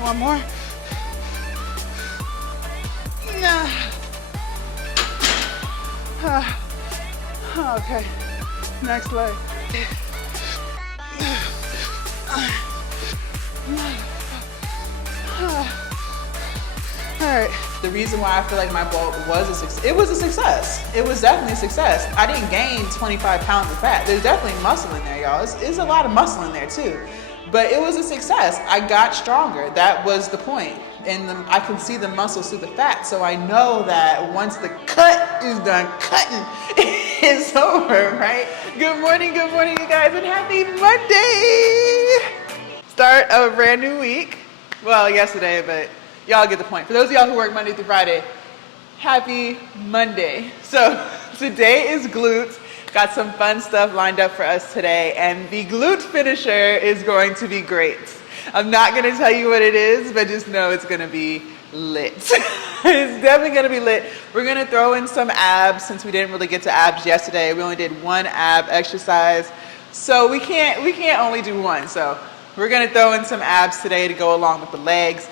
One more. Okay, next leg. All right. The reason why I feel like my bulk was a success, it was a success. It was definitely a success. I didn't gain 25 pounds of fat. There's definitely muscle in there, y'all. It's a lot of muscle in there too. But it was a success. I got stronger. That was the point. And I can see the muscles through the fat. So I know that once the cut is done cutting, it's over, right? Good morning, you guys, and happy Monday. Start of a brand new week. Well, yesterday, but y'all get the point. For those of y'all who work Monday through Friday, happy Monday. So today is glutes. Got some fun stuff lined up for us today, and the glute finisher is going to be great. I'm not going to tell you what it is, but just know it's going to be lit. It's definitely going to be lit. We're going to throw in some abs since we didn't really get to abs yesterday. We only did one ab exercise, so we can't only do one. So we're going to throw in some abs today to go along with the legs.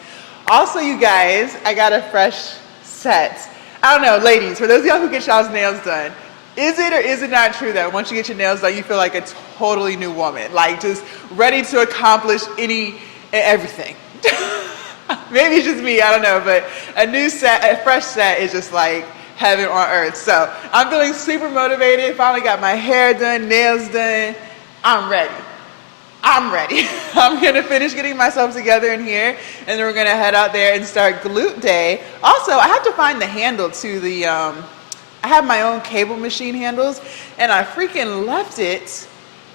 Also, you guys, I got a fresh set. I don't know, ladies, for those of y'all who get y'all's nails done, is it or is it not true that once you get your nails done, you feel like a totally new woman? Like just ready to accomplish any and everything. Maybe it's just me, I don't know, but a fresh set is just like heaven on earth. So I'm feeling super motivated. Finally got my hair done, nails done. I'm ready. I'm gonna finish getting myself together in here, and then we're gonna head out there and start glute day. Also, I have to find the handle to the, I have my own cable machine handles, and I freaking left it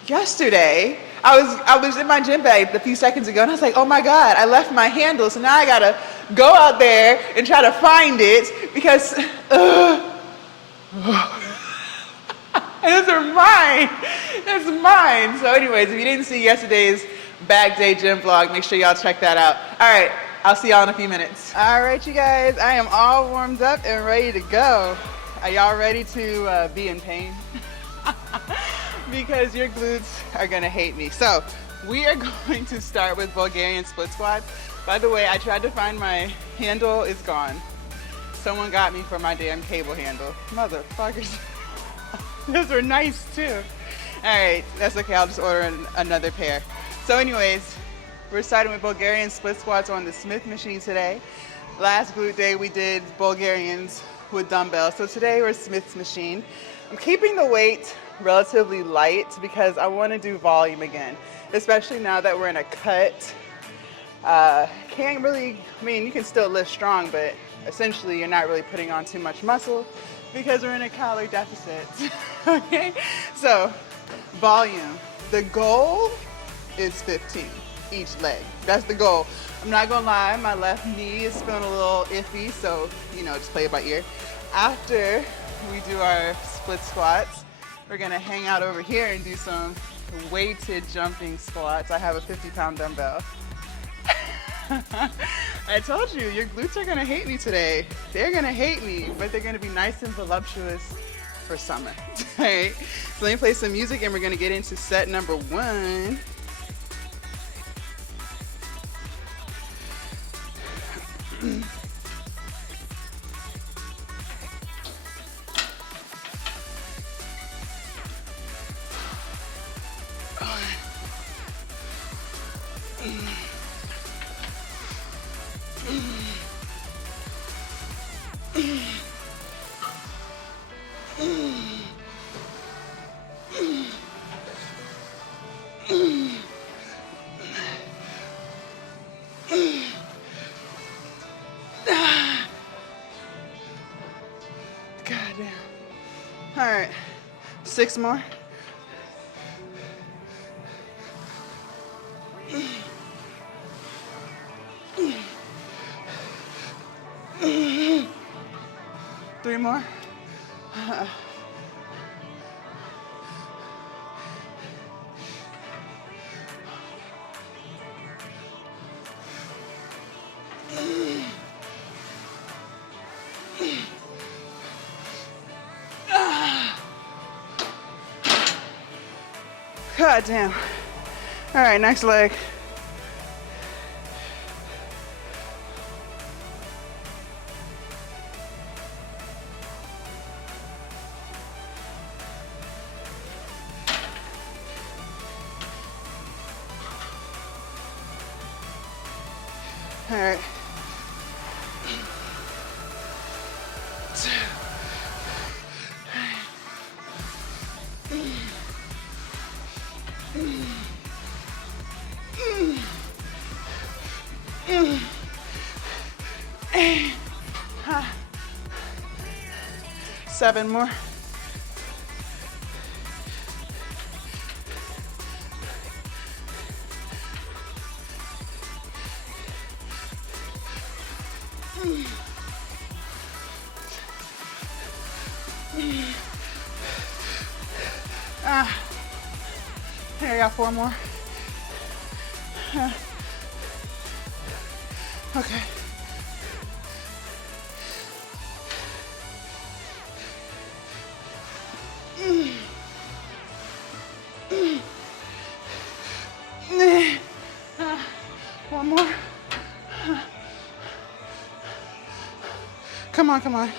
yesterday. I was in my gym bag a few seconds ago, and I was like, oh my God, I left my handle, so now I gotta go out there and try to find it, because, those are mine. That's mine. So anyways, if you didn't see yesterday's bag day gym vlog, make sure y'all check that out. All right, I'll see y'all in a few minutes. All right, you guys, I am all warmed up and ready to go. Are y'all ready to be in pain? Because your glutes are gonna hate me. So we are going to start with Bulgarian split squats. By the way, I tried to find my handle, it's gone. Someone got me for my damn cable handle. Motherfuckers. Those are nice too. All right, that's okay, I'll just order another pair. So anyways, we're starting with Bulgarian split squats on the Smith machine today. Last glute day we did Bulgarians with dumbbells. So today we're Smith's machine. I'm keeping the weight relatively light because I want to do volume again, especially now that we're in a cut. Can't really, I mean, you can still lift strong, but essentially you're not really putting on too much muscle because we're in a calorie deficit. Okay, so volume. The goal is 15 each leg. That's the goal. I'm not gonna lie, my left knee is feeling a little iffy, so just play it by ear. After we do our split squats, we're gonna hang out over here and do some weighted jumping squats. I have a 50-pound dumbbell. I told you, your glutes are gonna hate me today. They're gonna hate me, but they're gonna be nice and voluptuous for summer. All right, so let me play some music and we're gonna get into set number 1. Goddamn. All right, 6 more. Three more. God damn. All right, next leg. All right. Seven more. Here, I got four more. Okay. One more. Come on, come on.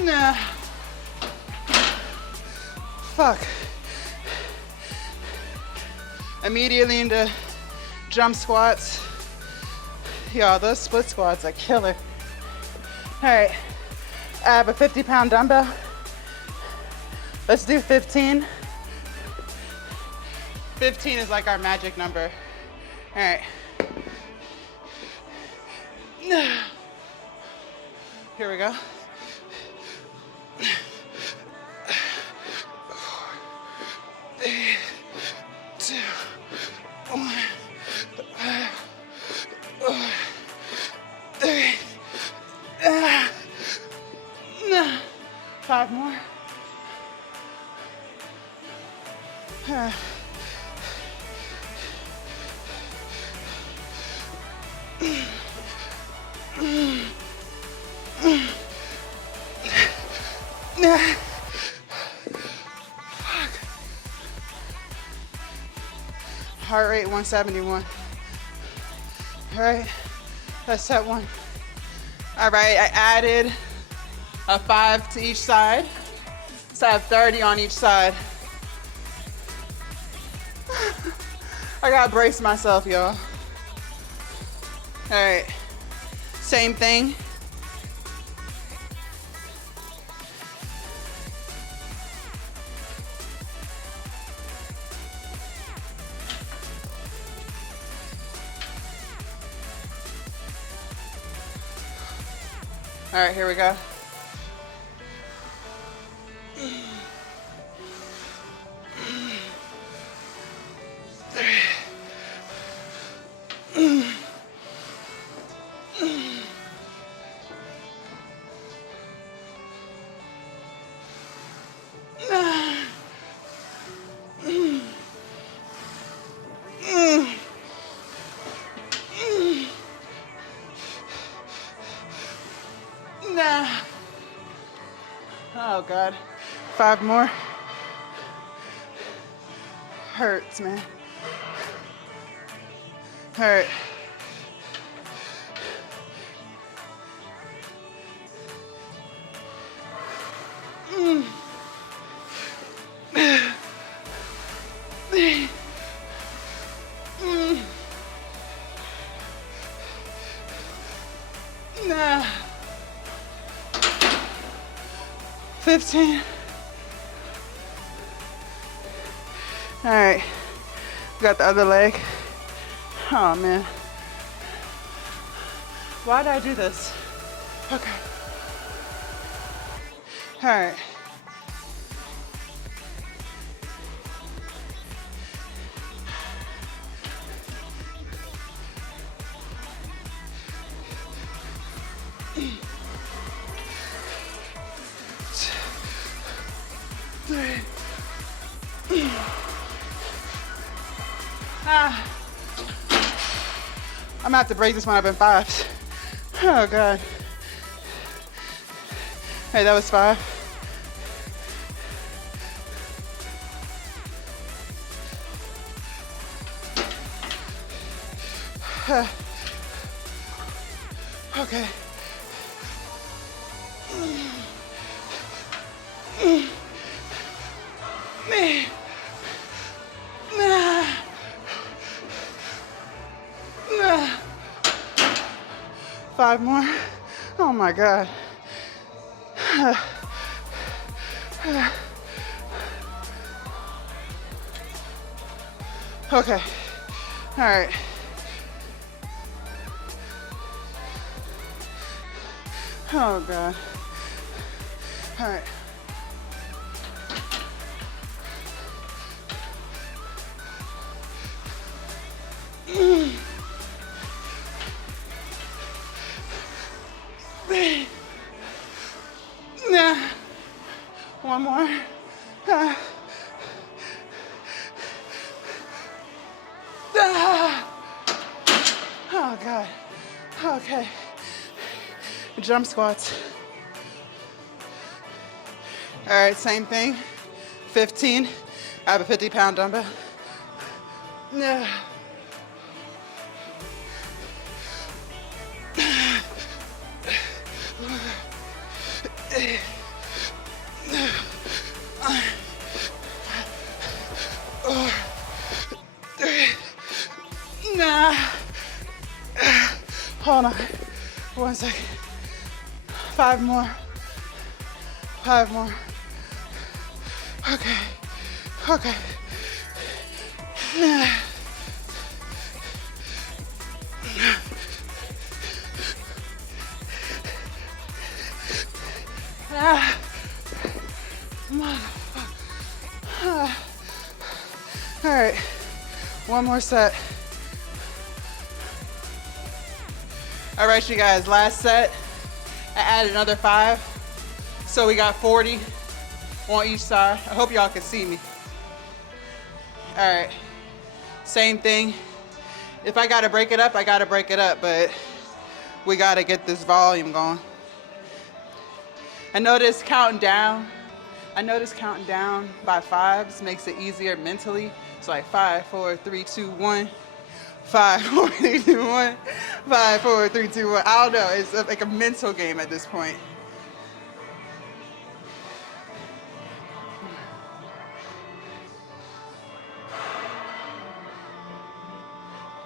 Nah. Fuck. Immediately into jump squats. Y'all, those split squats are killer. All right, I have a 50-pound dumbbell. Let's do 15. 15 is like our magic number. All right. Here we go. 3, 2, 1. 3. 5 more. Heart rate 171. All right, that's set one. All right, I added a 5 to each side. So I have 30 on each side. I gotta brace myself, y'all. All right, same thing. All right, here we go. Oh God, 5 more. Hurts, man. Hurt. Nah. 15. All right, got the other leg. Oh man. Why did I do this? Okay. All right. I'm gonna have to break this one up in 5s. Oh God. Hey, that was 5. Okay. 5 more. Oh my God. Okay. All right. Oh God. All right. Nah. One more. Oh God. Okay. Jump squats. All right, same thing. 15. I have a 50-pound dumbbell. Nah. Nah. Hold on. 1 second. 5 more. 5 more. Okay. Okay. Nah. All right, one more set. All right, you guys, last set. I added another 5. So we got 40 on each side. I hope y'all can see me. All right, same thing. If I gotta break it up, I gotta break it up, but we gotta get this volume going. I noticed counting down by 5s makes it easier mentally. So like 5, 4, 3, 2, 1. 5, 4, 3, 2, 1. 5, 4, 3, 2, 1. I don't know. It's like a mental game at this point.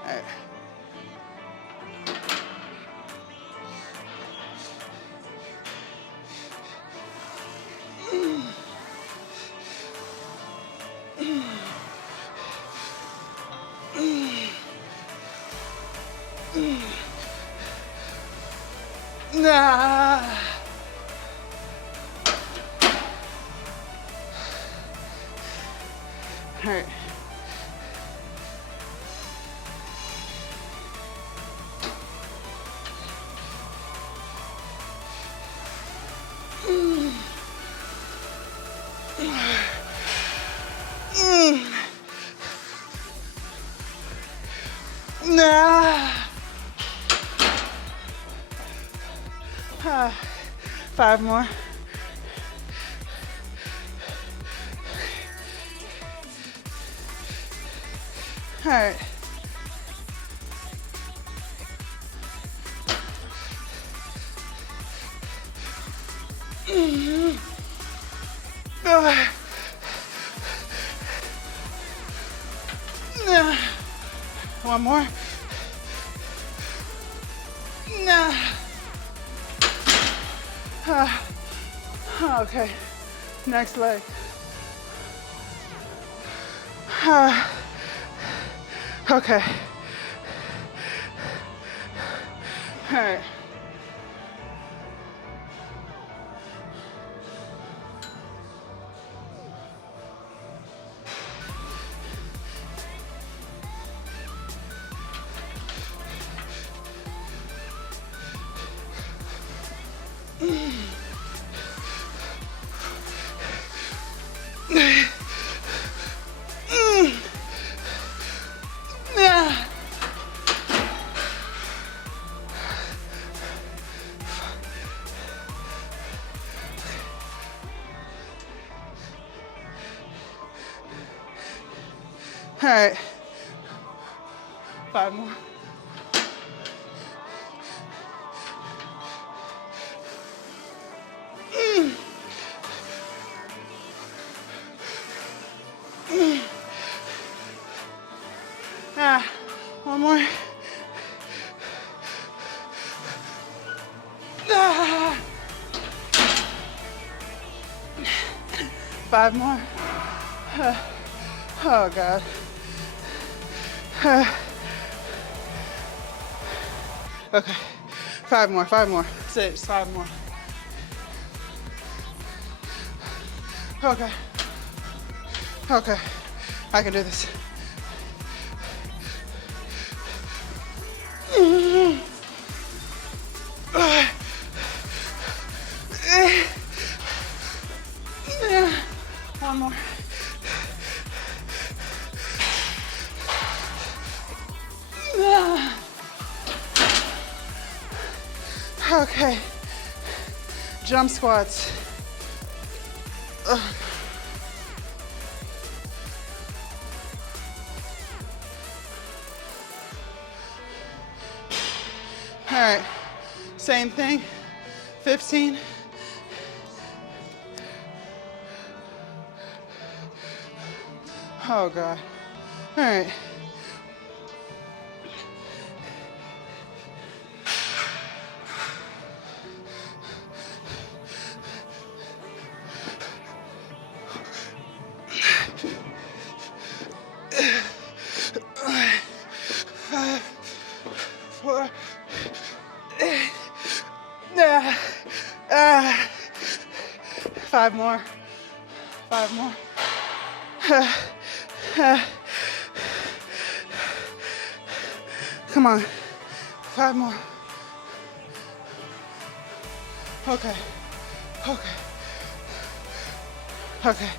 All right. Nah. All right. Nah. 5 more. All right. One more. Nah. Okay, next leg. Okay. All right. All right, 5 more. One more. 5 more. Oh God. Okay, 5 more, 5 more. 6, 5 more. Okay. Okay, I can do this. One more. Okay, jump squats. All right, same thing, 15. Oh God, all right. Five more. 5 more. Come on. 5 more. Okay. Okay. Okay.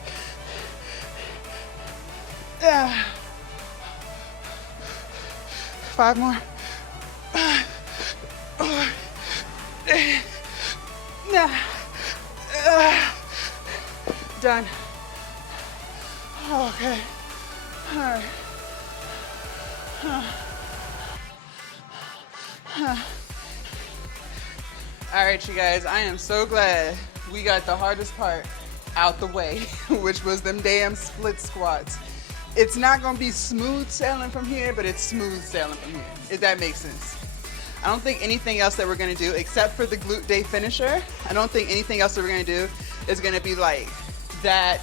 5 more. Done. Okay. All right. All right, you guys, I am so glad we got the hardest part out the way, which was them damn split squats. It's not gonna be smooth sailing from here, but it's smooth sailing from here, if that makes sense. I don't think anything else that we're gonna do, except for the glute day finisher, I don't think anything else that we're gonna do is gonna be like that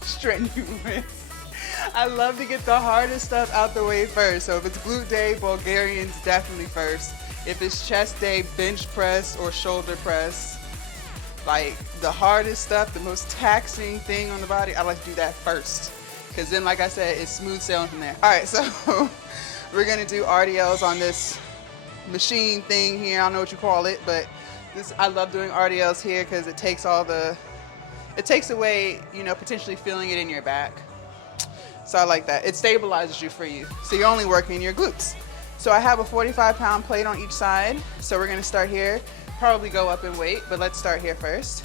strenuous. I love to get the hardest stuff out the way first. So if it's glute day, Bulgarians definitely first. If it's chest day, bench press or shoulder press. Like the hardest stuff, the most taxing thing on the body, I like to do that first. Because then, like I said, it's smooth sailing from there. All right, so we're gonna do RDLs on this machine thing here. I don't know what you call it, but this, I love doing RDLs here because it takes away, you know, potentially feeling it in your back. So I like that. It stabilizes you for you. So you're only working your glutes. So I have a 45-pound plate on each side. So we're gonna start here, probably go up in weight, but let's start here first.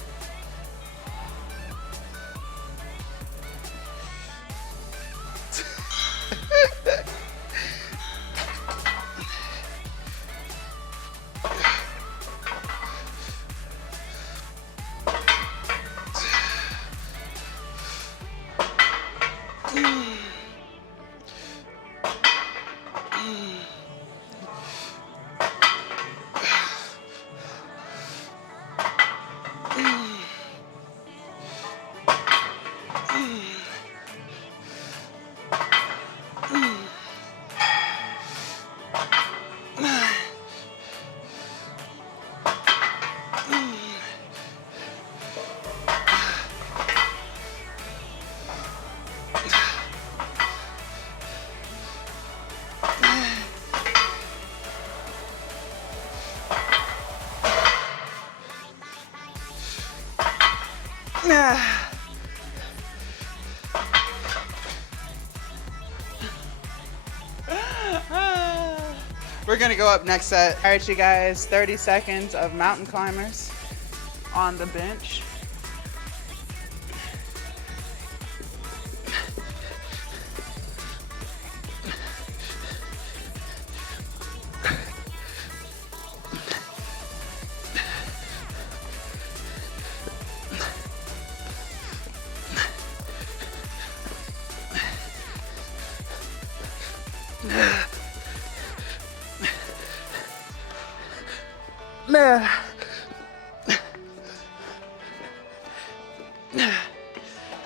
We're gonna go up next set. All right, you guys, 30 seconds of mountain climbers on the bench.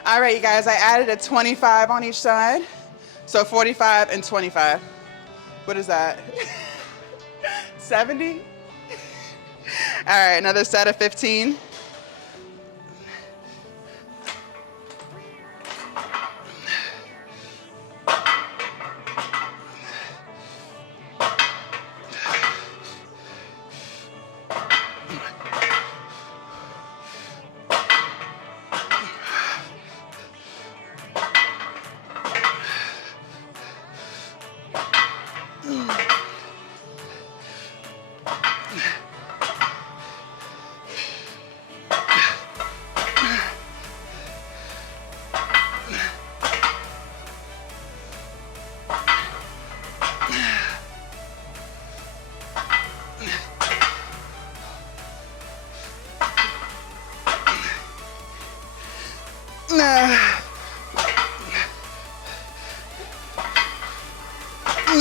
All right, you guys, I added a 25 on each side. So 45 and 25. What is that? 70? All right, another set of 15.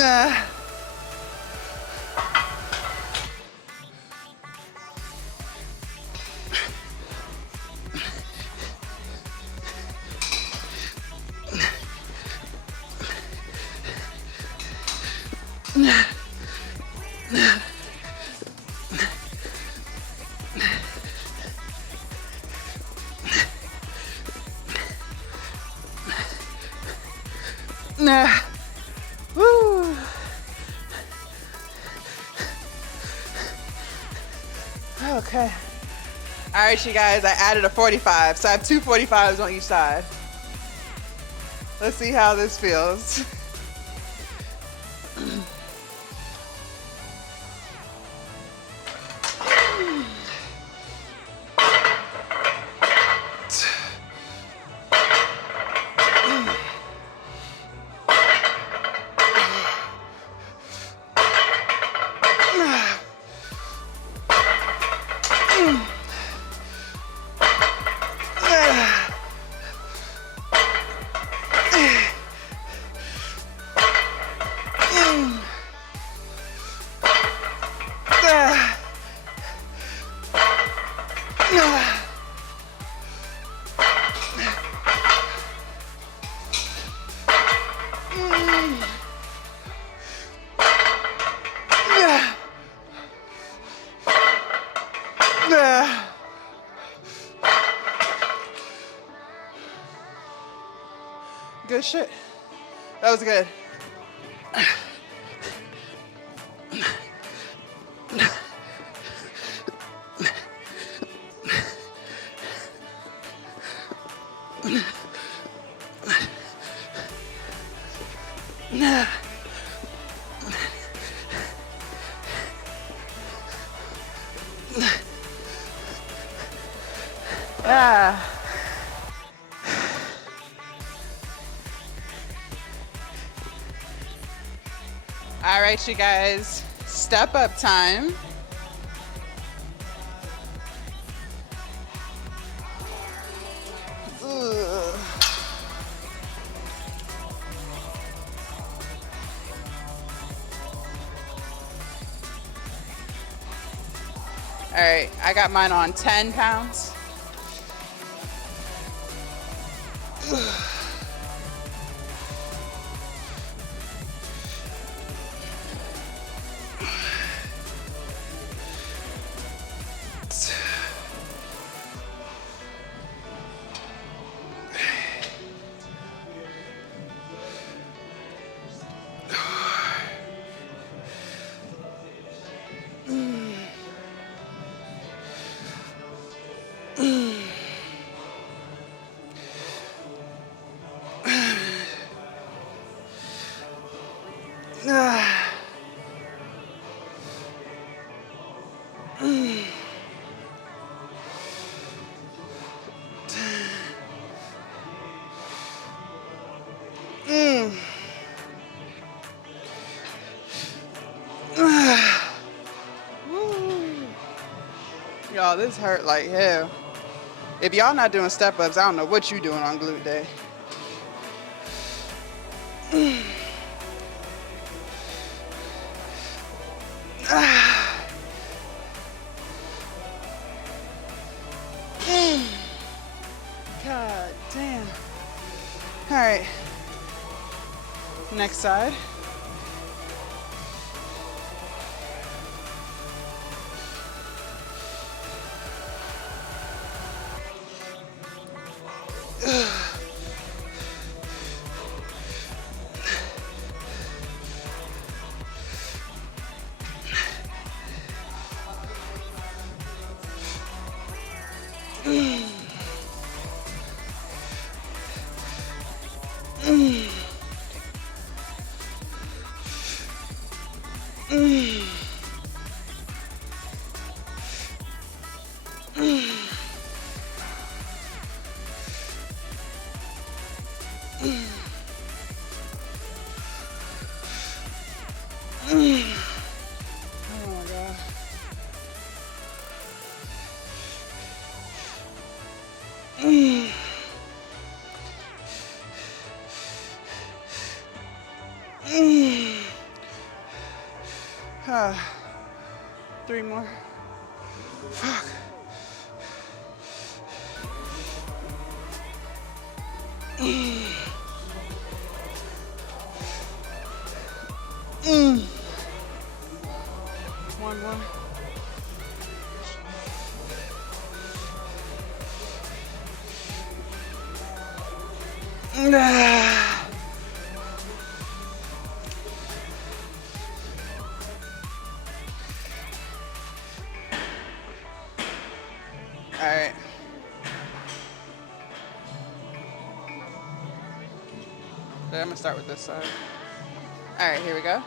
Nah. Nah. Woo. Okay. All right, you guys, I added a 45. So I have two 45s on each side. Let's see how this feels. Good shit. That was good. All right, you guys, step up time. Ugh. All right, I got mine on 10 pounds. Ugh. Y'all, this hurt like hell. If y'all not doing step-ups, I don't know what you doing on glute day. God damn. All right. Next side. Three more. Fuck. One more. All right. I'm gonna start with this side. All right, here we go.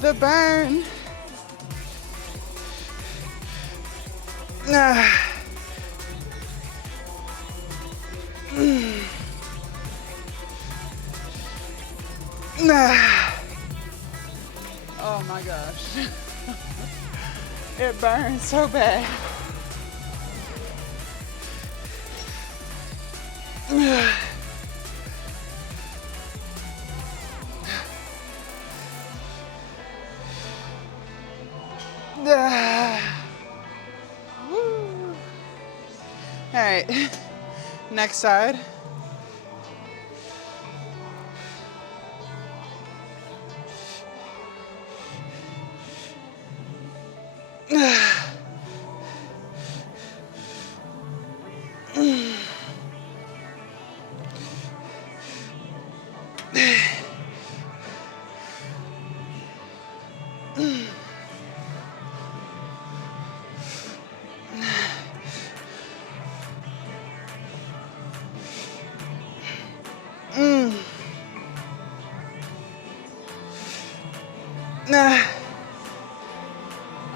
The burn. Oh my gosh. It burns so bad. Woo. All right, next side.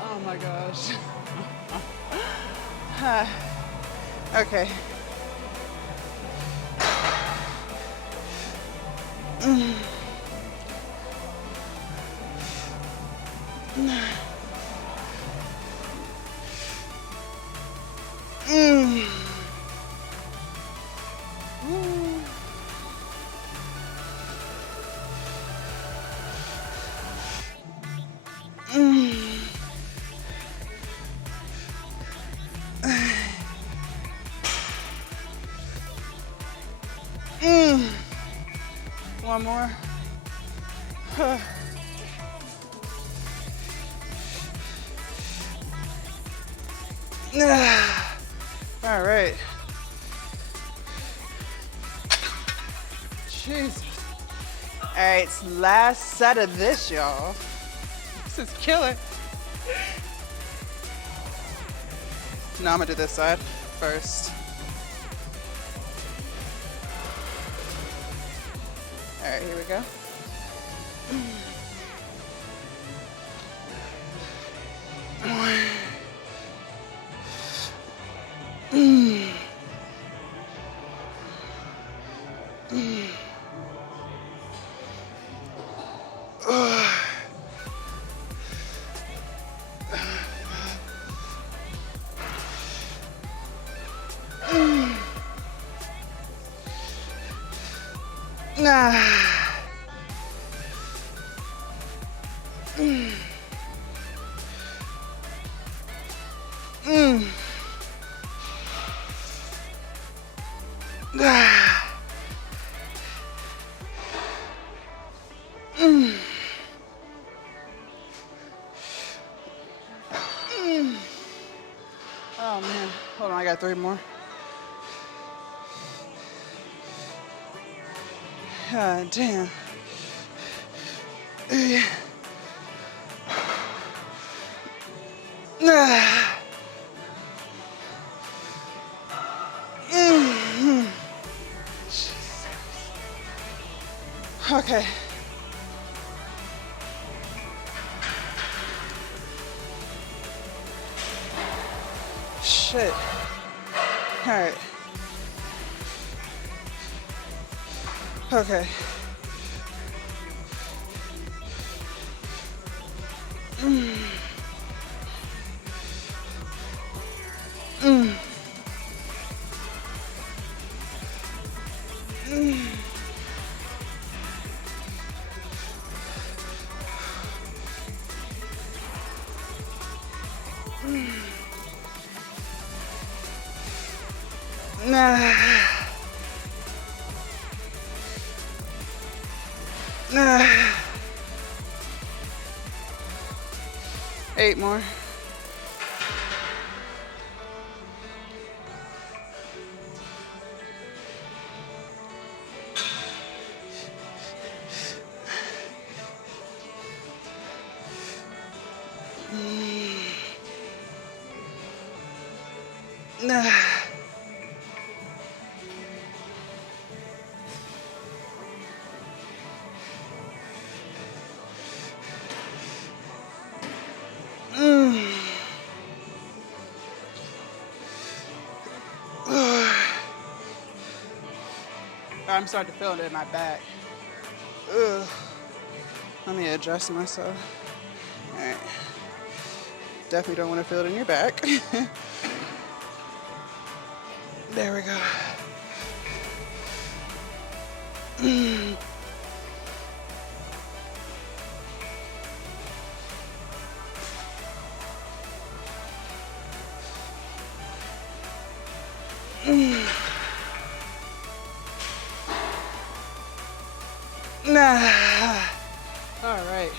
Oh my gosh. Okay. One more. All right. Jesus. All right, last set of this, y'all. This is killer. Now I'm gonna do this side first. All right, here we go. Oh man, hold on, I got 3 more. God damn. Okay. Shit. All right. Okay. Nah. 8 more. I'm starting to feel it in my back. Ugh. Let me adjust myself. All right. Definitely don't want to feel it in your back. There we go. All right.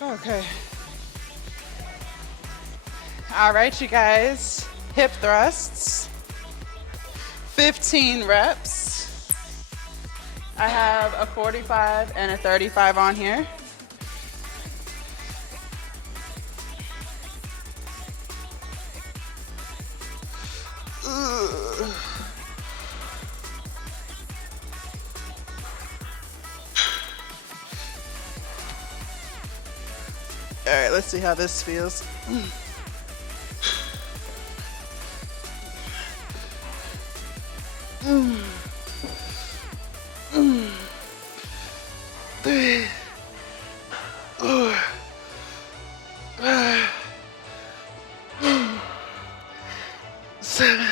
Okay. All right, you guys. Hip thrusts. 15 reps. I have a 45 and a 35 on here. All right, let's see how this feels. Three, 4, 5, 7.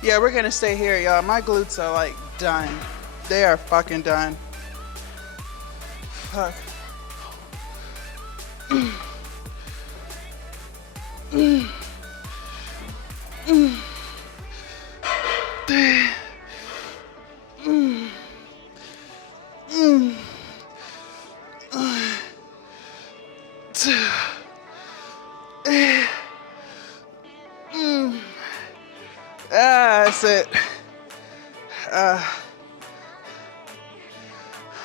Yeah, we're gonna stay here, y'all. My glutes are like done. They are fucking done. Fuck. That's it.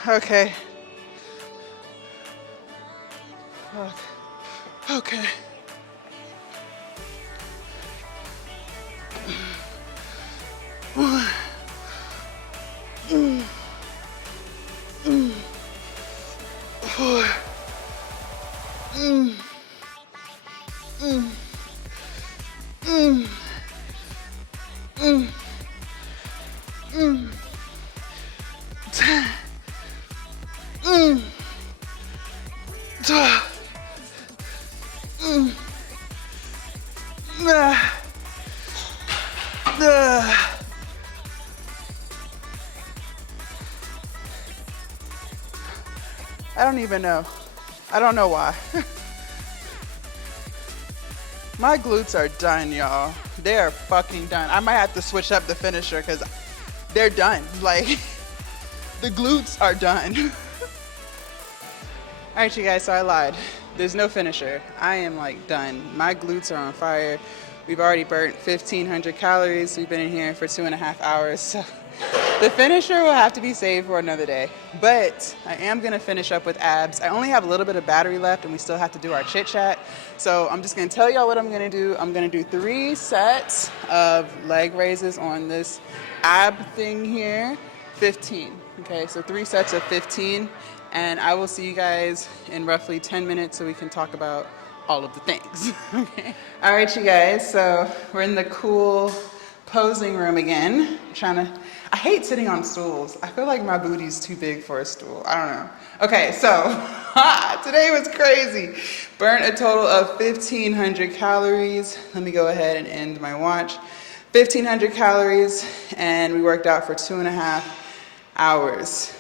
Okay. Fuck. Okay. Four. I don't even know. I don't know why. My glutes are done, y'all. They are fucking done. I might have to switch up the finisher because they're done. Like, the glutes are done. All right, you guys, so I lied. There's no finisher. I am like done. My glutes are on fire. We've already burnt 1,500 calories. We've been in here for 2.5 hours. So the finisher will have to be saved for another day. But I am gonna finish up with abs. I only have a little bit of battery left and we still have to do our chit chat. So I'm just gonna tell y'all what I'm gonna do. I'm gonna do 3 sets of leg raises on this ab thing here, 15. Okay, so 3 sets of 15. And I will see you guys in roughly 10 minutes so we can talk about all of the things. Okay. All right, you guys, so we're in the cool posing room again. I hate sitting on stools. I feel like my booty's too big for a stool. I don't know. Okay, so today was crazy. Burnt a total of 1,500 calories. Let me go ahead and end my watch. 1,500 calories, and we worked out for 2.5 hours.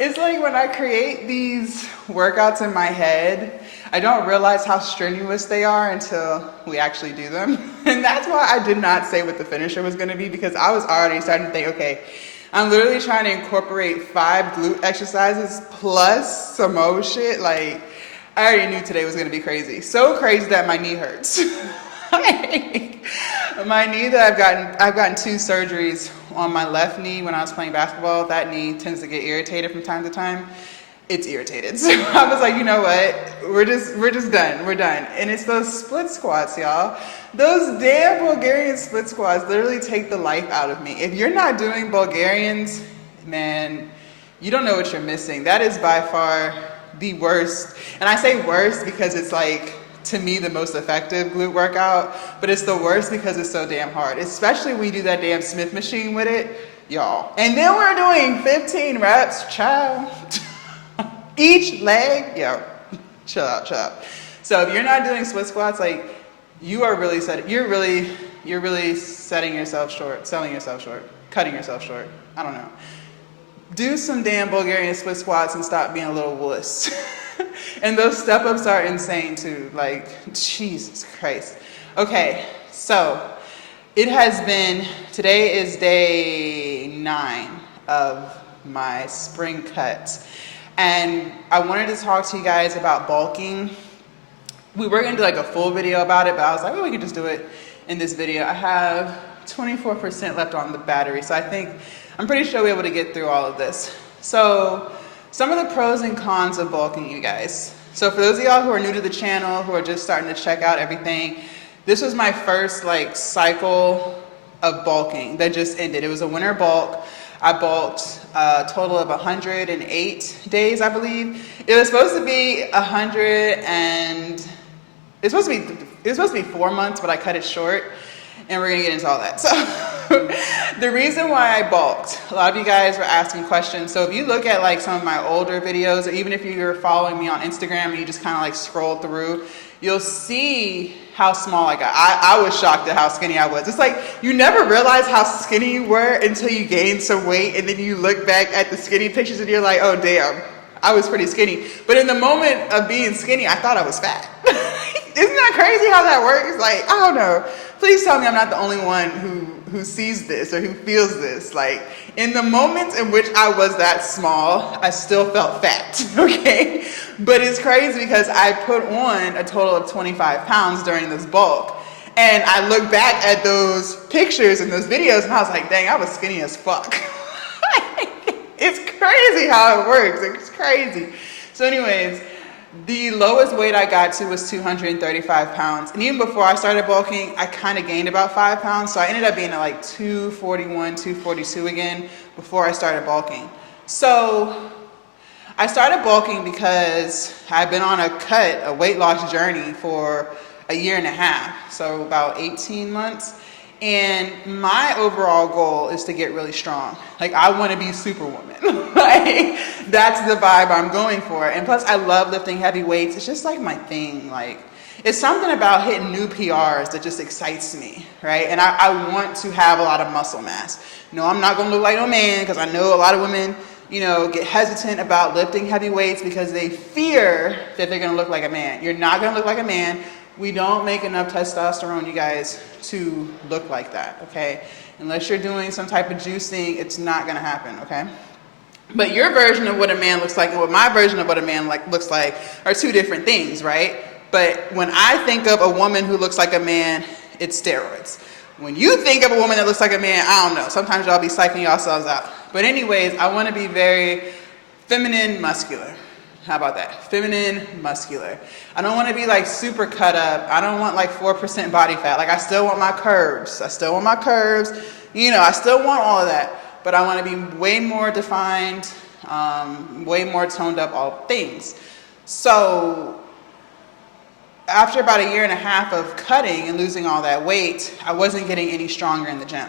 It's like when I create these workouts in my head, I don't realize how strenuous they are until we actually do them. And that's why I did not say what the finisher was gonna be, because I was already starting to think, okay, I'm literally trying to incorporate 5 glute exercises plus some more shit. Like, I already knew today was gonna be crazy. So crazy that my knee hurts. My knee that I've gotten 2 surgeries on my left knee when I was playing basketball. That knee tends to get irritated from time to time. It's irritated. So I was like, you know what? We're just done. We're done. And it's those split squats, y'all. Those damn Bulgarian split squats literally take the life out of me. If you're not doing Bulgarians, man, you don't know what you're missing. That is by far the worst. And I say worst because it's like, to me, the most effective glute workout, but it's the worst because it's so damn hard, especially when you do that damn Smith machine with it, y'all. And then we're doing 15 reps, child. Each leg, yo, chill out. So if you're not doing split squats, like, you're really setting yourself short, selling yourself short, cutting yourself short. I don't know. Do some damn Bulgarian split squats and stop being a little wuss. And those step-ups are insane too, like, Jesus Christ. Okay, so it has been, today is day 9 of my spring cut. And I wanted to talk to you guys about bulking. We were gonna do like a full video about it, but I was like, well, we could just do it in this video. I have 24% left on the battery, so I'm pretty sure we'll be able to get through all of this. So, some of the pros and cons of bulking, you guys. So for those of y'all who are new to the channel, who are just starting to check out everything, this was my first like cycle of bulking that just ended. It was a winter bulk. I bulked a total of 108 days, I believe. It was supposed to be it was supposed to be 4 months, but I cut it short, and we're gonna get into all that. So the reason why I bulked, a lot of you guys were asking questions. So if you look at like some of my older videos, or even if you're following me on Instagram and you just kind of like scroll through, you'll see how small I got. I was shocked at how skinny I was. It's like you never realize how skinny you were until you gain some weight, and then you look back at the skinny pictures and you're like, oh damn, I was pretty skinny. But in the moment of being skinny, I thought I was fat. Isn't that crazy how that works? Like, I don't know. Please tell me I'm not the only one who sees this or who feels this. Like, in the moments in which I was that small, I still felt fat, okay? But it's crazy because I put on a total of 25 pounds during this bulk. And I look back at those pictures and those videos and I was like, dang, I was skinny as fuck. It's crazy how it works. It's crazy. So anyways, the lowest weight I got to was 235 pounds. And even before I started bulking, I kind of gained about 5 pounds. So I ended up being at like 241, 242 again before I started bulking. So I started bulking because I've been on a weight loss journey for a year and a half. So about 18 months. And my overall goal is to get really strong. Like, I want to be superwoman. Like, that's the vibe I'm going for. And plus, I love lifting heavy weights. It's just like my thing. Like, it's something about hitting new PRs that just excites me, right? And I want to have a lot of muscle mass. No, I'm not going to look like no man, because I know a lot of women, you know, get hesitant about lifting heavy weights because they fear that they're going to look like a man. You're not going to look like a man. We don't make enough testosterone, you guys, to look like that, okay? Unless you're doing some type of juicing, it's not gonna happen, okay? But your version of what a man looks like and what my version of what a man looks like are two different things, right? But when I think of a woman who looks like a man, it's steroids. When you think of a woman that looks like a man, I don't know. Sometimes y'all be psyching yourselves out. But anyways, I wanna be very feminine, muscular. How about that? Feminine, muscular. I don't want to be like super cut up. I don't want like 4% body fat. Like, I still want my curves. You know, I still want all of that. But I want to be way more defined, way more toned up, all things. So after about a year and a half of cutting and losing all that weight, I wasn't getting any stronger in the gym.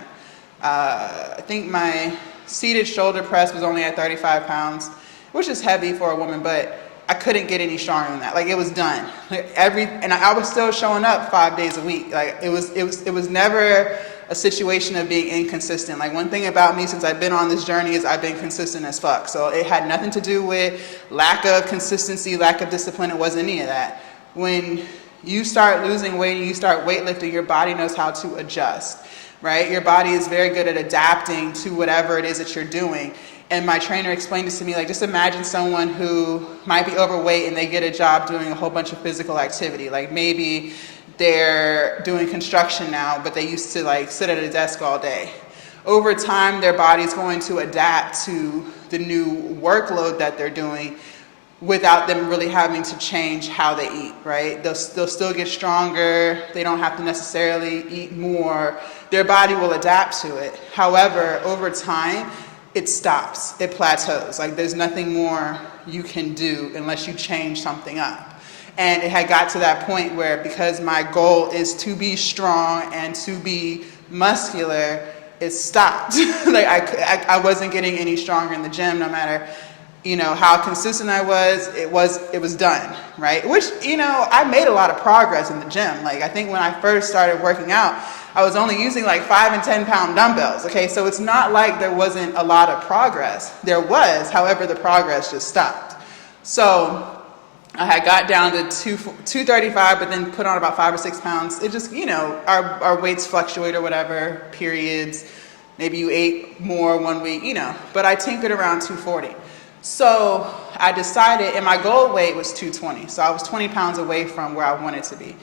I think my seated shoulder press was only at 35 pounds. Which is heavy for a woman, but I couldn't get any stronger than that. Like, it was done. Like, and I was still showing up 5 days a week. Like, it was never a situation of being inconsistent. Like, one thing about me since I've been on this journey is I've been consistent as fuck. So it had nothing to do with lack of consistency, lack of discipline. It wasn't any of that. When you start losing weight and you start weightlifting, your body knows how to adjust, right? Your body is very good at adapting to whatever it is that you're doing. And my trainer explained this to me, like, just imagine someone who might be overweight and they get a job doing a whole bunch of physical activity. Like, maybe they're doing construction now, but they used to like sit at a desk all day. Over time, their body's going to adapt to the new workload that they're doing without them really having to change how they eat, right? They'll still get stronger. They don't have to necessarily eat more. Their body will adapt to it. However, over time, it stops, it plateaus. Like, there's nothing more you can do unless you change something up. And it had got to that point where, because my goal is to be strong and to be muscular, it stopped. Like, I wasn't getting any stronger in the gym, no matter, you know, how consistent I was, it was done, right? Which, you know, I made a lot of progress in the gym. Like, I think when I first started working out, I was only using like 5 and 10 pound dumbbells, okay? So it's not like there wasn't a lot of progress. There was, however, the progress just stopped. So I had got down to 235, but then put on about 5 or 6 pounds. It just, you know, our weights fluctuate or whatever, periods. Maybe you ate more one week, you know, but I tinkered around 240. So I decided, and my goal weight was 220. So I was 20 pounds away from where I wanted to be.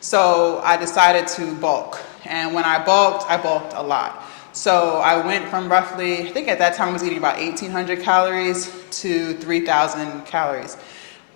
So I decided to bulk. And when I bulked a lot. So I went from roughly, I think at that time I was eating about 1,800 calories to 3,000 calories.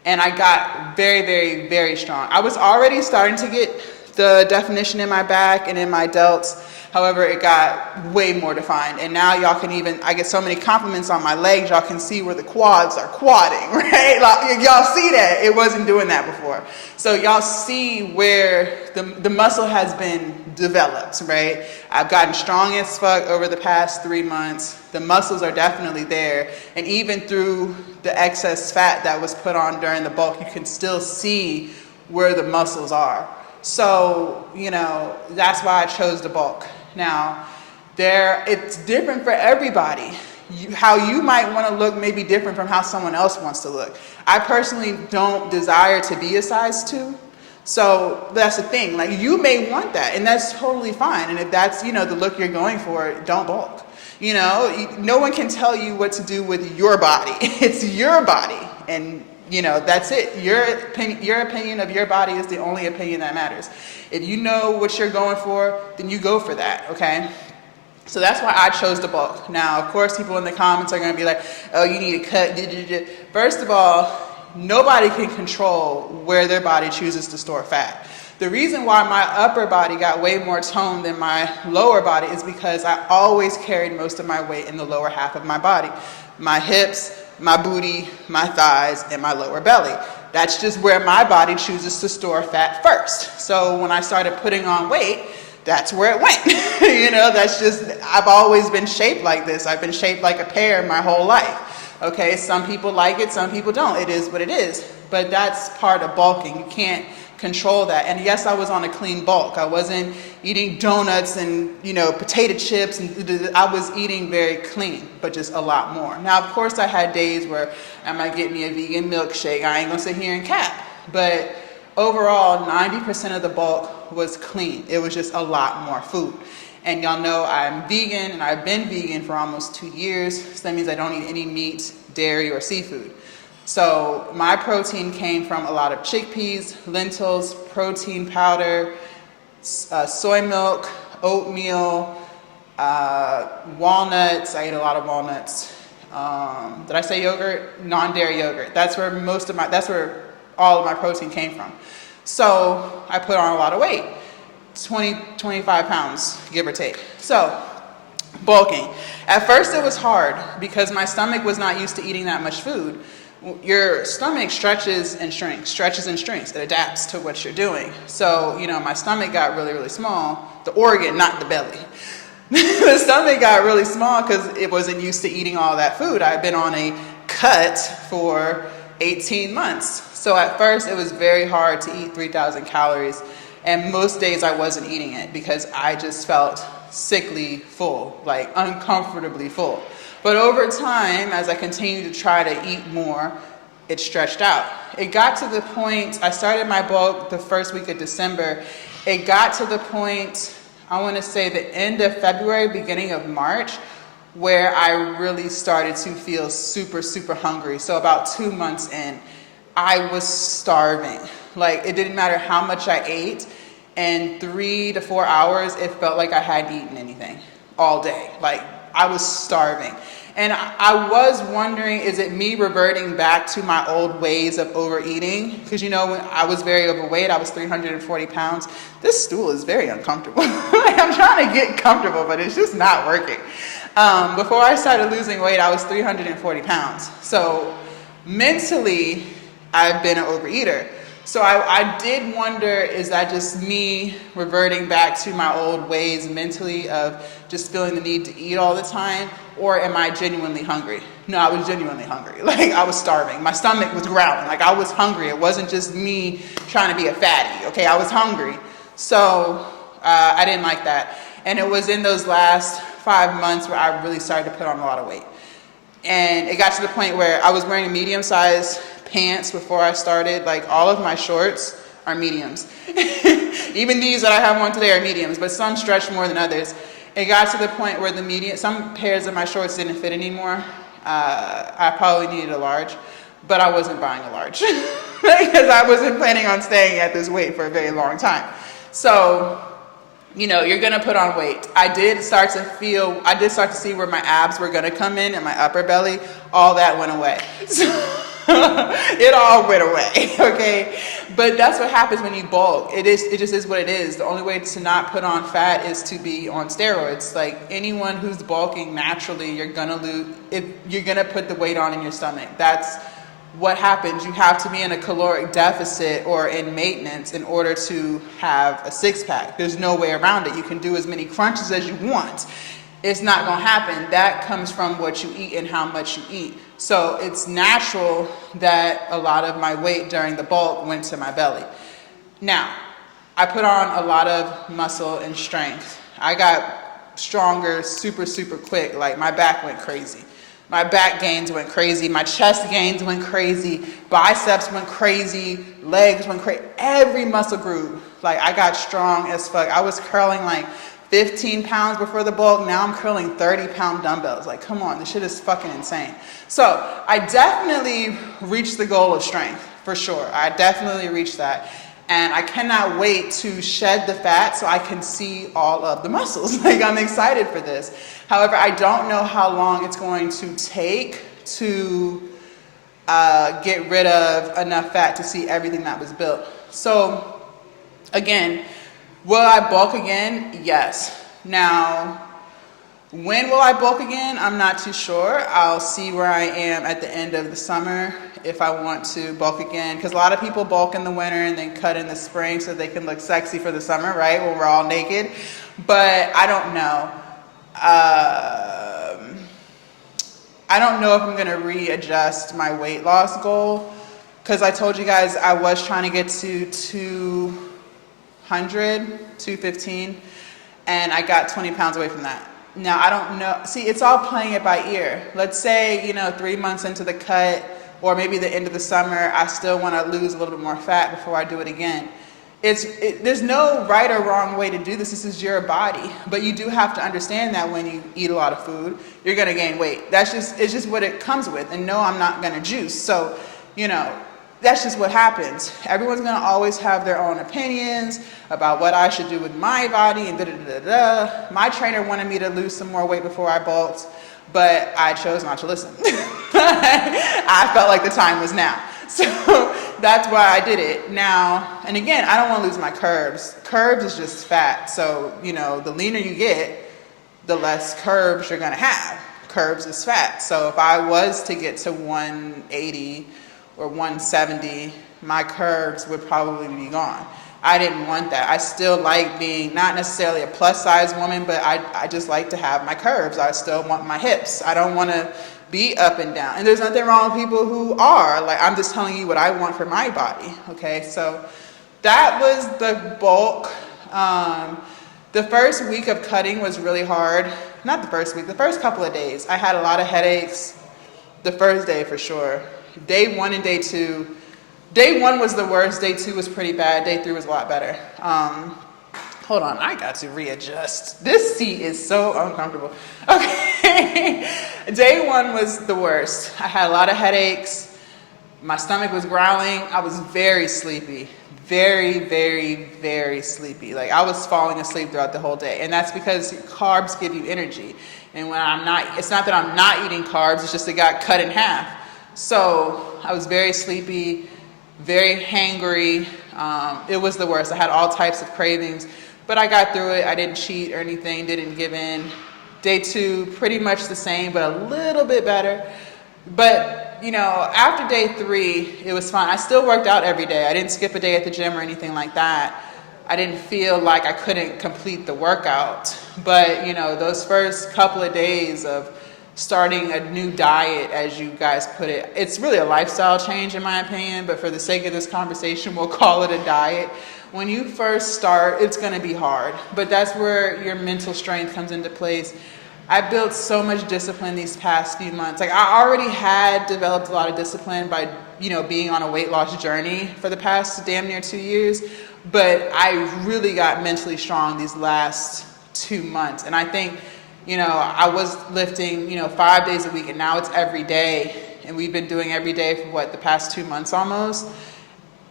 And I got very, very, very strong. I was already starting to get the definition in my back and in my delts. However, it got way more defined. And now y'all can even, I get so many compliments on my legs, y'all can see where the quads are quadding, right? Like, y'all see that. It wasn't doing that before. So y'all see where the muscle has been developed, right? I've gotten strong as fuck over the past 3 months. The muscles are definitely there. And even through the excess fat that was put on during the bulk, you can still see where the muscles are. So, you know, that's why I chose the bulk. Now, it's different for everybody. How you might want to look may be different from how someone else wants to look. I personally don't desire to be a size 2. So that's the thing. Like, you may want that, and that's totally fine. And if that's, you know, the look you're going for, don't bulk. No one can tell you what to do with your body. It's your body. And You know, that's it. Your opinion of your body is the only opinion that matters. If you know what you're going for, then you go for that, okay? So that's why I chose the bulk. Now, of course, people in the comments are going to be like, oh, you need to cut. First of all, nobody can control where their body chooses to store fat. The reason why my upper body got way more tone than my lower body is because I always carried most of my weight in the lower half of my body. My hips, my booty, my thighs, and my lower belly. That's just where my body chooses to store fat first. So when I started putting on weight, that's where it went. You know, that's just, I've always been shaped like this. I've been shaped like a pear my whole life. Okay, some people like it, some people don't. It is what it is. But that's part of bulking. You can't control that. And yes, I was on a clean bulk. I wasn't eating donuts and, you know, potato chips. And I was eating very clean, but just a lot more. Now, of course, I had days where I might get me a vegan milkshake. I ain't gonna sit here and cap. But overall, 90% of the bulk was clean. It was just a lot more food. And y'all know I'm vegan, and I've been vegan for almost 2 years. So that means I don't eat any meat, dairy, or seafood. So my protein came from a lot of chickpeas, lentils, protein powder, soy milk, oatmeal, walnuts. I ate a lot of walnuts. Did I say yogurt? Non-dairy yogurt. That's where all of my protein came from. So I put on a lot of weight, 20, 25 pounds, give or take. So bulking. At first it was hard because my stomach was not used to eating that much food. Your stomach stretches and shrinks. It adapts to what you're doing. So, you know, my stomach got really, really small. The organ, not the belly. The stomach got really small because it wasn't used to eating all that food. I've been on a cut for 18 months. So at first it was very hard to eat 3,000 calories. And most days I wasn't eating it because I just felt sickly full, like uncomfortably full. But over time, as I continued to try to eat more, it stretched out. It got to the point, I started my bulk the first week of December. It got to the point, I want to say the end of February, beginning of March, where I really started to feel super, super hungry. So about 2 months in, I was starving. Like, it didn't matter how much I ate. In 3 to 4 hours, it felt like I hadn't eaten anything all day. Like, I was starving. And I was wondering, is it me reverting back to my old ways of overeating? Because, you know, when I was very overweight, I was 340 pounds. This stool is very uncomfortable. Like, I'm trying to get comfortable, but it's just not working. Before I started losing weight, I was 340 pounds. So mentally, I've been an overeater. So I did wonder, is that just me reverting back to my old ways mentally of just feeling the need to eat all the time? Or am I genuinely hungry? No, I was genuinely hungry. Like, I was starving. My stomach was growling. Like, I was hungry. It wasn't just me trying to be a fatty. Okay, I was hungry. So I didn't like that. And it was in those last 5 months where I really started to put on a lot of weight. And it got to the point where I was wearing a medium-sized pants before I started. Like, all of my shorts are mediums. Even these that I have on today are mediums, but some stretch more than others. It got to the point where some pairs of my shorts didn't fit anymore. I probably needed a large, but I wasn't buying a large because I wasn't planning on staying at this weight for a very long time. So, you know, you're gonna put on weight. I did start to see where my abs were gonna come in and my upper belly. All that went away. It all went away, okay? But that's what happens when you bulk. It just is what it is. The only way to not put on fat is to be on steroids. Like, anyone who's bulking naturally, you're gonna put the weight on in your stomach. That's what happens. You have to be in a caloric deficit or in maintenance in order to have a six-pack. There's no way around it. You can do as many crunches as you want. It's not gonna happen. That comes from what you eat and how much you eat. So it's natural that a lot of my weight during the bulk went to my belly. Now, I put on a lot of muscle and strength. I got stronger super, super quick. Like, my back went crazy. My back gains went crazy. My chest gains went crazy. Biceps went crazy. Legs went crazy. Every muscle grew. Like, I got strong as fuck. I was curling like 15 pounds before the bulk. Now I'm curling 30-pound dumbbells. Like, come on, this shit is fucking insane. So I definitely reached the goal of strength, for sure. I definitely reached that. And I cannot wait to shed the fat so I can see all of the muscles. Like, I'm excited for this. However, I don't know how long it's going to take to get rid of enough fat to see everything that was built. So again, will I bulk again? Yes. Now, when will I bulk again? I'm not too sure. I'll see where I am at the end of the summer if I want to bulk again. Because a lot of people bulk in the winter and then cut in the spring so they can look sexy for the summer, right? When we're all naked. But I don't know. I don't know if I'm going to readjust my weight loss goal. Because I told you guys I was trying to get to 215, and I got 20 pounds away from that. Now, I don't know. See, it's all playing it by ear. Let's say, 3 months into the cut, or maybe the end of the summer, I still want to lose a little bit more fat before I do it again. There's no right or wrong way to do this. This is your body. But you do have to understand that when you eat a lot of food, you're going to gain weight. It's just what it comes with. And no, I'm not going to juice. So, that's just what happens. Everyone's going to always have their own opinions about what I should do with my body and da-da-da-da-da. My trainer wanted me to lose some more weight before I bulked, but I chose not to listen. I felt like the time was now. So that's why I did it. Now, and again, I don't want to lose my curves. Curves is just fat. So, the leaner you get, the less curves you're going to have. Curves is fat. So if I was to get to 180 or 170, my curves would probably be gone. I didn't want that. I still like being not necessarily a plus size woman, but I just like to have my curves. I still want my hips. I don't want to be up and down. And there's nothing wrong with people who are. Like, I'm just telling you what I want for my body. Okay, so that was the bulk. The first week of cutting was really hard. Not the first week, the first couple of days. I had a lot of headaches. The first day for sure. Day 1 and day 2. Day 1 was the worst. Day 2 was pretty bad. Day 3 was a lot better. Hold on, I got to readjust. This seat is so uncomfortable. Okay. Day 1 was the worst. I had a lot of headaches. My stomach was growling. I was very sleepy. Very, very, very sleepy. Like, I was falling asleep throughout the whole day. And that's because carbs give you energy. And when it's not that I'm not eating carbs, it's just it got cut in half. So I was very sleepy, very hangry. It was the worst. I had all types of cravings, but I got through it. I didn't cheat or anything, didn't give in. Day 2, pretty much the same, but a little bit better. But, after day 3, it was fine. I still worked out every day. I didn't skip a day at the gym or anything like that. I didn't feel like I couldn't complete the workout. But, those first couple of days of starting a new diet, as you guys put it. It's really a lifestyle change in my opinion, but for the sake of this conversation, we'll call it a diet. When you first start, it's going to be hard, but that's where your mental strength comes into place. I built so much discipline these past few months. Like, I already had developed a lot of discipline by, being on a weight loss journey for the past damn near 2 years, but I really got mentally strong these last 2 months. And I think, I was lifting, 5 days a week, and now it's every day. And we've been doing every day for the past 2 months almost.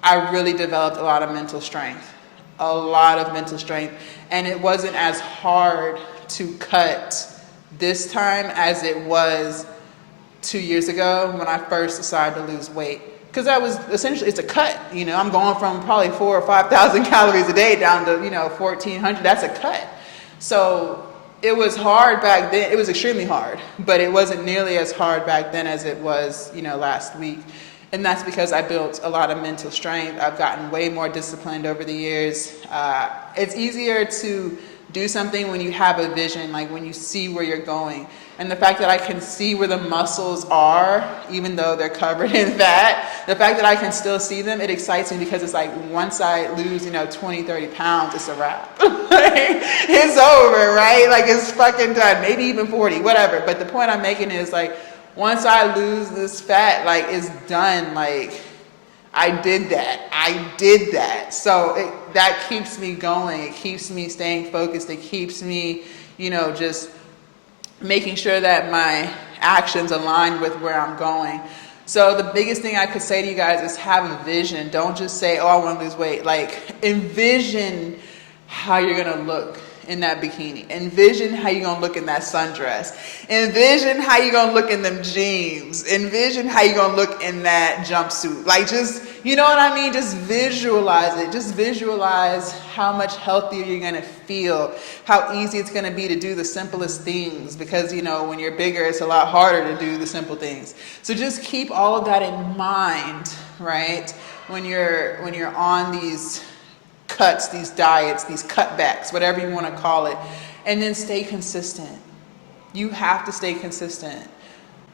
I really developed a lot of mental strength. And it wasn't as hard to cut this time as it was 2 years ago when I first decided to lose weight. Because that was essentially, it's a cut. I'm going from probably 4,000 or 5,000 calories a day down to, 1,400. That's a cut. So it was hard back then. It was extremely hard, but it wasn't nearly as hard back then as it was, last week. And that's because I built a lot of mental strength. I've gotten way more disciplined over the years. It's easier to do something when you have a vision, like when you see where you're going. And the fact that I can see where the muscles are, even though they're covered in fat, the fact that I can still see them, it excites me because it's like once I lose, 20, 30 pounds, it's a wrap. It's over, right? Like, it's fucking done. Maybe even 40, whatever. But the point I'm making is, like, once I lose this fat, like, it's done. Like, I did that. So that keeps me going. It keeps me staying focused. It keeps me, just making sure that my actions align with where I'm going. So the biggest thing I could say to you guys is have a vision. Don't just say, oh, I want to lose weight. Like, envision how you're going to look in that bikini. Envision how you're going to look in that sundress. Envision how you're going to look in them jeans. Envision how you're going to look in that jumpsuit. Like, just, you know what I mean? Just visualize it. Just visualize how much healthier you're going to feel, how easy it's going to be to do the simplest things, because, when you're bigger, it's a lot harder to do the simple things. So just keep all of that in mind, right? When you're on these cuts, these diets, these cutbacks, whatever you want to call it, and then stay consistent. You have to stay consistent.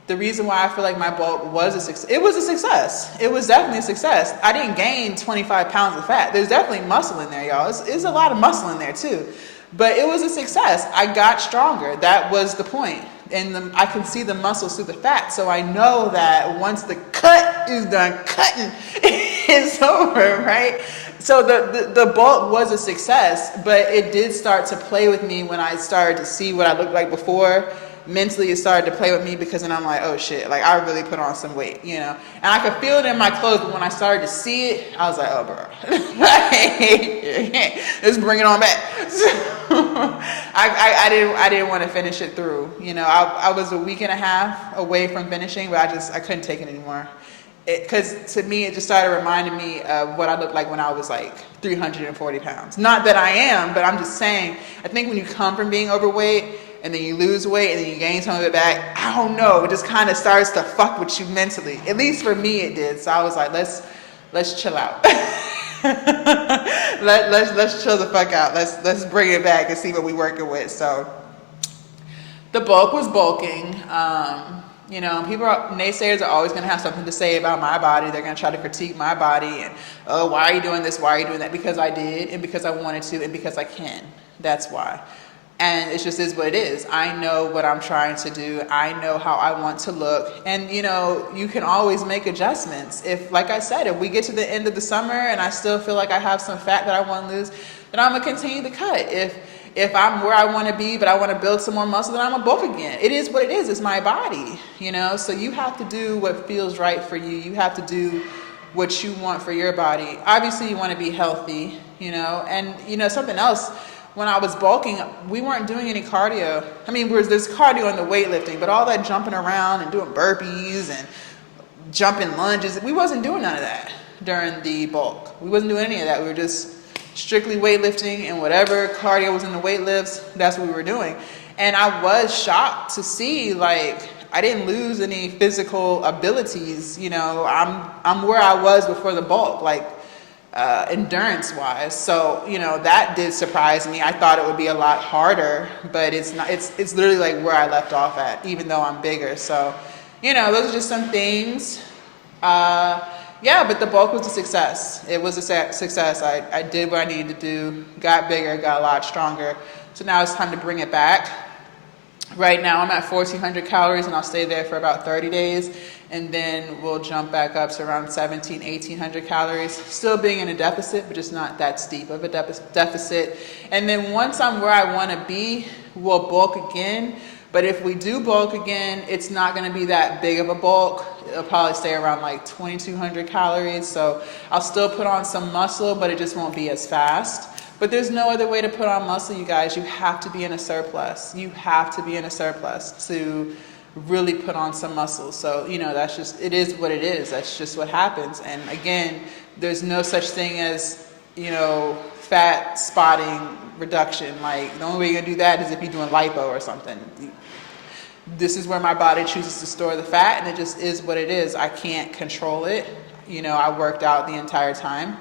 The reason why I feel like my bulk was a success, it was a success. It was definitely a success. I didn't gain 25 pounds of fat. There's definitely muscle in there, y'all. It's a lot of muscle in there too. But it was a success. I got stronger. That was the point. And I can see the muscles through the fat. So I know that once the cut is done cutting, it's over, right? So the bulk was a success, but it did start to play with me when I started to see what I looked like before. Mentally, it started to play with me, because then I'm like, oh shit, like I really put on some weight, And I could feel it in my clothes, but when I started to see it, I was like, oh bro, let's bring it on back. So, I didn't want to finish it through. I was a week and a half away from finishing, but I couldn't take it anymore. Because to me, it just started reminding me of what I looked like when I was like 340 pounds. Not that I am, but I'm just saying, I think when you come from being overweight and then you lose weight and then you gain some of it back, I don't know, it just kind of starts to fuck with you mentally. At least for me it did. So I was like, let's chill out. let's chill the fuck out. Let's bring it back and see what we're working with. So the bulk was bulking. Naysayers are always going to have something to say about my body. They're going to try to critique my body and, oh, why are you doing this? Why are you doing that? Because I did, and because I wanted to, and because I can. That's why. And it just is what it is. I know what I'm trying to do. I know how I want to look. And, you can always make adjustments. If, like I said, if we get to the end of the summer and I still feel like I have some fat that I want to lose, then I'm going to continue to cut. If I'm where I want to be, but I want to build some more muscle, then I'm going to bulk again. It is what it is. It's my body, So you have to do what feels right for you. You have to do what you want for your body. Obviously, you want to be healthy, And, something else, when I was bulking, we weren't doing any cardio. I mean, there's cardio in the weightlifting, but all that jumping around and doing burpees and jumping lunges, we wasn't doing none of that during the bulk. We wasn't doing any of that. We were just strictly weightlifting, and whatever cardio was in the weight lifts, that's what we were doing. And I was shocked to see, like, I didn't lose any physical abilities. I'm where I was before the bulk, like endurance wise. So, that did surprise me. I thought it would be a lot harder, but it's not. It's literally like where I left off at, even though I'm bigger. So, those are just some things. Yeah, but the bulk was a success. It was a success. I did what I needed to do, got bigger, got a lot stronger. So now it's time to bring it back. Right now I'm at 1,400 calories, and I'll stay there for about 30 days. And then we'll jump back up to around 1,800 calories. Still being in a deficit, but just not that steep of a deficit. And then once I'm where I want to be, we'll bulk again. But if we do bulk again, it's not going to be that big of a bulk. It'll probably stay around like 2,200 calories. So I'll still put on some muscle, but it just won't be as fast. But there's no other way to put on muscle, you guys. You have to be in a surplus. You have to be in a surplus to really put on some muscle. So, that's just, it is what it is. That's just what happens. And again, there's no such thing as, fat spotting reduction. Like, the only way you're going to do that is if you're doing lipo or something. This is where my body chooses to store the fat, and it just is what it is. I can't control it. I worked out the entire time,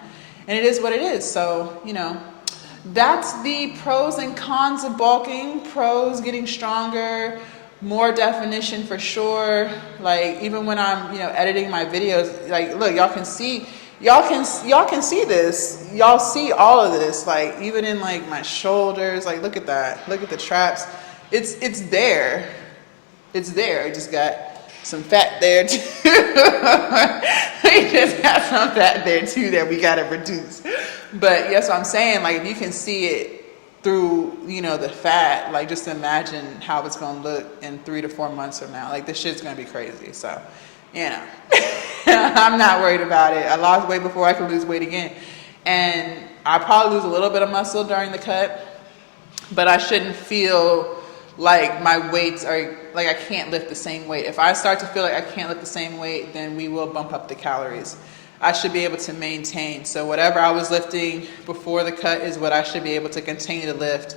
and it is what it is. So, that's the pros and cons of bulking. Pros, getting stronger, more definition for sure. Like, even when I'm, editing my videos, like, look, y'all can see this. Y'all see all of this. Like, even in like my shoulders, like, look at that. Look at the traps. It's there. It's there. It just got some fat there too. We just have some fat there too that we gotta reduce. But yes, I'm saying, like, if you can see it through, you know, the fat, like, just imagine how it's gonna look in 3 to 4 months from now. Like, this shit's gonna be crazy. So, you know, I'm not worried about it. I lost weight before I could lose weight again. And I probably lose a little bit of muscle during the cut, but I shouldn't feel like my weights are, like, I can't lift the same weight. If I start to feel like I can't lift the same weight, then we will bump up the calories. I should be able to maintain. So whatever I was lifting before the cut is what I should be able to continue to lift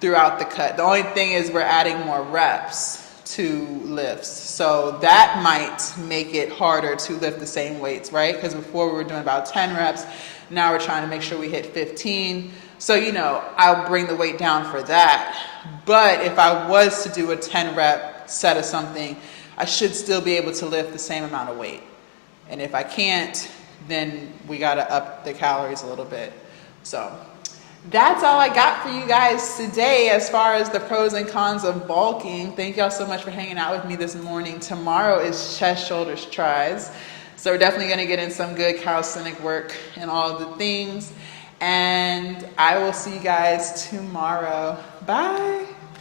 throughout the cut. The only thing is we're adding more reps to lifts. So that might make it harder to lift the same weights, right? Because before we were doing about 10 reps, now we're trying to make sure we hit 15. So, you know, I'll bring the weight down for that. But if I was to do a 10 rep set of something, I should still be able to lift the same amount of weight. And if I can't, then we gotta up the calories a little bit. So that's all I got for you guys today as far as the pros and cons of bulking. Thank y'all so much for hanging out with me this morning. Tomorrow is chest, shoulders, tries. So we're definitely gonna get in some good calisthenic work and all of the things. And I will see you guys tomorrow. Bye.